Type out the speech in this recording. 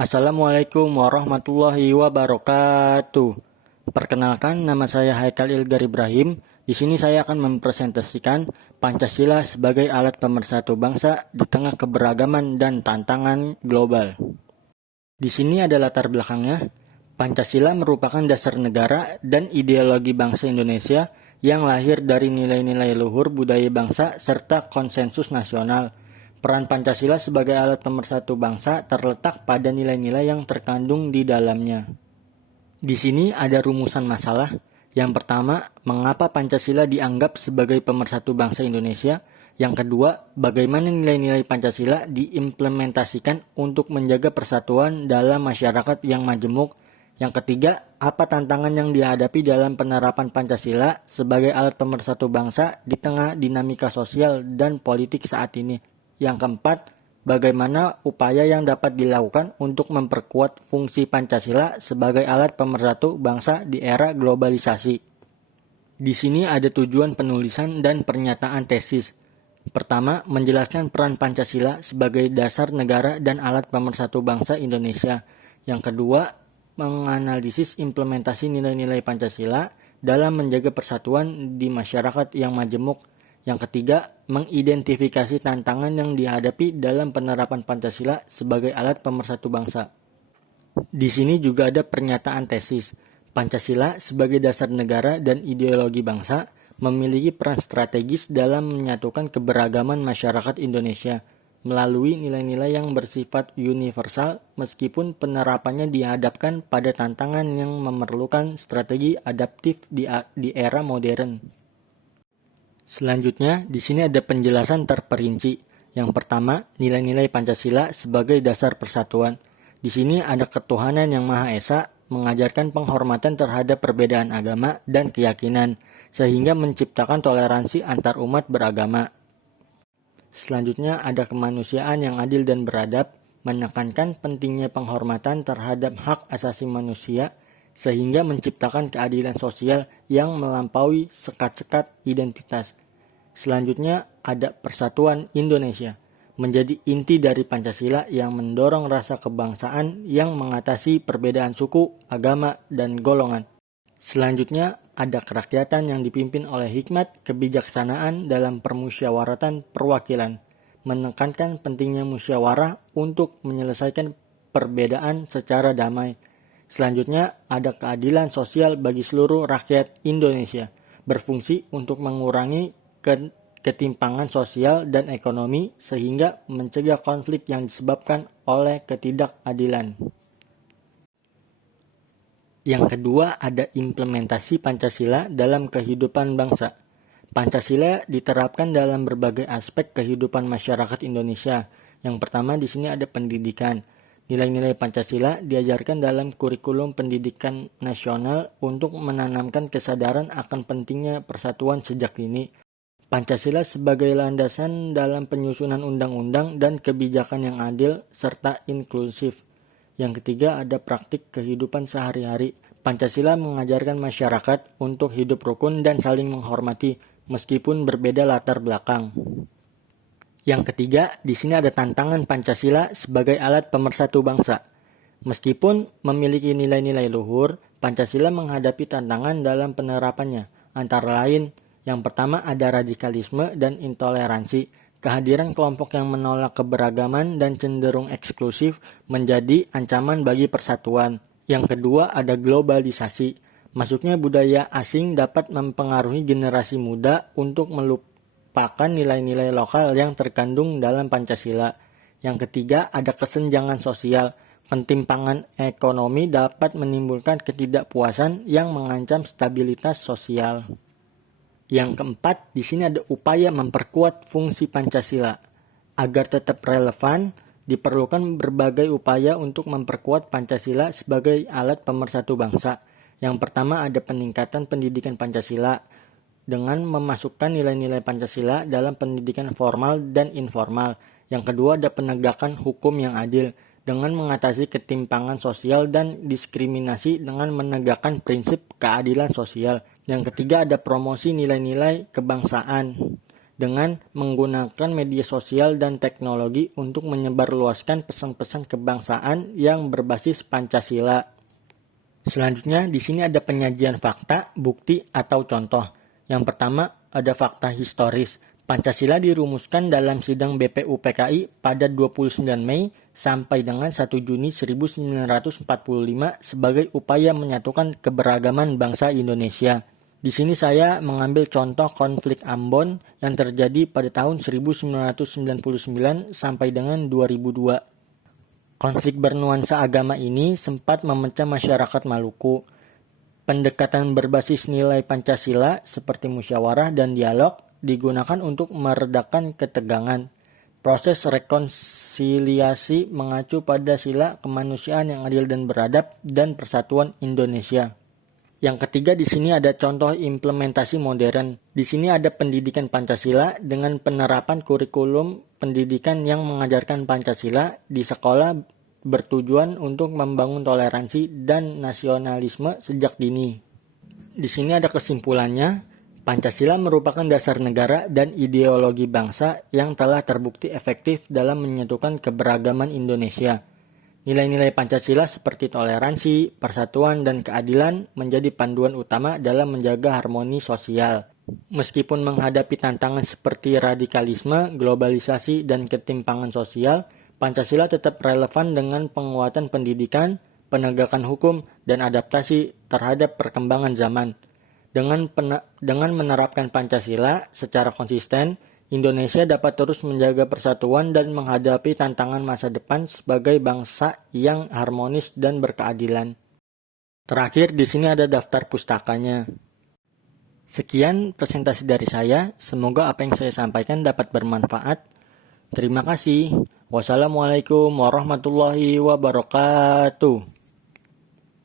Assalamualaikum warahmatullahi wabarakatuh. Perkenalkan, nama saya Haikal Ilgar Ibrahim. Di sini saya akan mempresentasikan Pancasila sebagai alat pemersatu bangsa di tengah keberagaman dan tantangan global. Di sini ada latar belakangnya. Pancasila merupakan dasar negara dan ideologi bangsa Indonesia yang lahir dari nilai-nilai luhur budaya bangsa serta konsensus nasional. Peran Pancasila sebagai alat pemersatu bangsa terletak pada nilai-nilai yang terkandung di dalamnya. Di sini ada rumusan masalah. Yang pertama, mengapa Pancasila dianggap sebagai pemersatu bangsa Indonesia? Yang kedua, bagaimana nilai-nilai Pancasila diimplementasikan untuk menjaga persatuan dalam masyarakat yang majemuk? Yang ketiga, apa tantangan yang dihadapi dalam penerapan Pancasila sebagai alat pemersatu bangsa di tengah dinamika sosial dan politik saat ini? Yang keempat, bagaimana upaya yang dapat dilakukan untuk memperkuat fungsi Pancasila sebagai alat pemersatu bangsa di era globalisasi. Di sini ada tujuan penulisan dan pernyataan tesis. Pertama, menjelaskan peran Pancasila sebagai dasar negara dan alat pemersatu bangsa Indonesia. Yang kedua, menganalisis implementasi nilai-nilai Pancasila dalam menjaga persatuan di masyarakat yang majemuk. Yang ketiga, mengidentifikasi tantangan yang dihadapi dalam penerapan Pancasila sebagai alat pemersatu bangsa. Di sini juga ada pernyataan tesis. Pancasila sebagai dasar negara dan ideologi bangsa memiliki peran strategis dalam menyatukan keberagaman masyarakat Indonesia melalui nilai-nilai yang bersifat universal meskipun penerapannya dihadapkan pada tantangan yang memerlukan strategi adaptif di era modern. Selanjutnya, di sini ada penjelasan terperinci. Yang pertama, nilai-nilai Pancasila sebagai dasar persatuan. Di sini ada ketuhanan yang Maha Esa mengajarkan penghormatan terhadap perbedaan agama dan keyakinan, sehingga menciptakan toleransi antar umat beragama. Selanjutnya ada kemanusiaan yang adil dan beradab, menekankan pentingnya penghormatan terhadap hak asasi manusia, sehingga menciptakan keadilan sosial yang melampaui sekat-sekat identitas. Selanjutnya ada persatuan Indonesia, menjadi inti dari Pancasila yang mendorong rasa kebangsaan yang mengatasi perbedaan suku, agama, dan golongan. Selanjutnya ada kerakyatan yang dipimpin oleh hikmat kebijaksanaan dalam permusyawaratan perwakilan, menekankan pentingnya musyawarah untuk menyelesaikan perbedaan secara damai. Selanjutnya ada keadilan sosial bagi seluruh rakyat Indonesia, berfungsi untuk mengurangi ketimpangan sosial dan ekonomi sehingga mencegah konflik yang disebabkan oleh ketidakadilan. Yang kedua ada implementasi Pancasila dalam kehidupan bangsa. Pancasila diterapkan dalam berbagai aspek kehidupan masyarakat Indonesia. Yang pertama di sini ada pendidikan. Nilai-nilai Pancasila diajarkan dalam kurikulum pendidikan nasional untuk menanamkan kesadaran akan pentingnya persatuan sejak dini. Pancasila sebagai landasan dalam penyusunan undang-undang dan kebijakan yang adil serta inklusif. Yang ketiga ada praktik kehidupan sehari-hari. Pancasila mengajarkan masyarakat untuk hidup rukun dan saling menghormati meskipun berbeda latar belakang. Yang ketiga, di sini ada tantangan Pancasila sebagai alat pemersatu bangsa. Meskipun memiliki nilai-nilai luhur, Pancasila menghadapi tantangan dalam penerapannya. Antara lain, yang pertama ada radikalisme dan intoleransi. Kehadiran kelompok yang menolak keberagaman dan cenderung eksklusif menjadi ancaman bagi persatuan. Yang kedua ada globalisasi. Masuknya budaya asing dapat mempengaruhi generasi muda untuk melupakan nilai-nilai lokal yang terkandung dalam Pancasila. Yang ketiga ada kesenjangan sosial. Ketimpangan ekonomi dapat menimbulkan ketidakpuasan yang mengancam stabilitas sosial. Yang keempat, di sini ada upaya memperkuat fungsi Pancasila. Agar tetap relevan, diperlukan berbagai upaya untuk memperkuat Pancasila sebagai alat pemersatu bangsa. Yang pertama ada peningkatan pendidikan Pancasila dengan memasukkan nilai-nilai Pancasila dalam pendidikan formal dan informal. Yang kedua ada penegakan hukum yang adil dengan mengatasi ketimpangan sosial dan diskriminasi dengan menegakkan prinsip keadilan sosial. Yang ketiga ada promosi nilai-nilai kebangsaan dengan menggunakan media sosial dan teknologi untuk menyebarluaskan pesan-pesan kebangsaan yang berbasis Pancasila. Selanjutnya, di sini ada penyajian fakta, bukti, atau contoh. Yang pertama, ada fakta historis. Pancasila dirumuskan dalam sidang BPUPKI pada 29 Mei sampai dengan 1 Juni 1945 sebagai upaya menyatukan keberagaman bangsa Indonesia. Di sini saya mengambil contoh konflik Ambon yang terjadi pada tahun 1999 sampai dengan 2002. Konflik bernuansa agama ini sempat memecah masyarakat Maluku. Pendekatan berbasis nilai Pancasila seperti musyawarah dan dialog digunakan untuk meredakan ketegangan. Proses rekonsiliasi mengacu pada sila kemanusiaan yang adil dan beradab dan persatuan Indonesia. Yang ketiga, di sini ada contoh implementasi modern. Di sini ada pendidikan Pancasila dengan penerapan kurikulum pendidikan yang mengajarkan Pancasila di sekolah bertujuan untuk membangun toleransi dan nasionalisme sejak dini. Di sini ada kesimpulannya, Pancasila merupakan dasar negara dan ideologi bangsa yang telah terbukti efektif dalam menyatukan keberagaman Indonesia. Nilai-nilai Pancasila seperti toleransi, persatuan, dan keadilan menjadi panduan utama dalam menjaga harmoni sosial. Meskipun menghadapi tantangan seperti radikalisme, globalisasi, dan ketimpangan sosial, Pancasila tetap relevan dengan penguatan pendidikan, penegakan hukum, dan adaptasi terhadap perkembangan zaman. Dengan menerapkan Pancasila secara konsisten, Indonesia dapat terus menjaga persatuan dan menghadapi tantangan masa depan sebagai bangsa yang harmonis dan berkeadilan. Terakhir, di sini ada daftar pustakanya. Sekian presentasi dari saya, semoga apa yang saya sampaikan dapat bermanfaat. Terima kasih. Wassalamualaikum warahmatullahi wabarakatuh.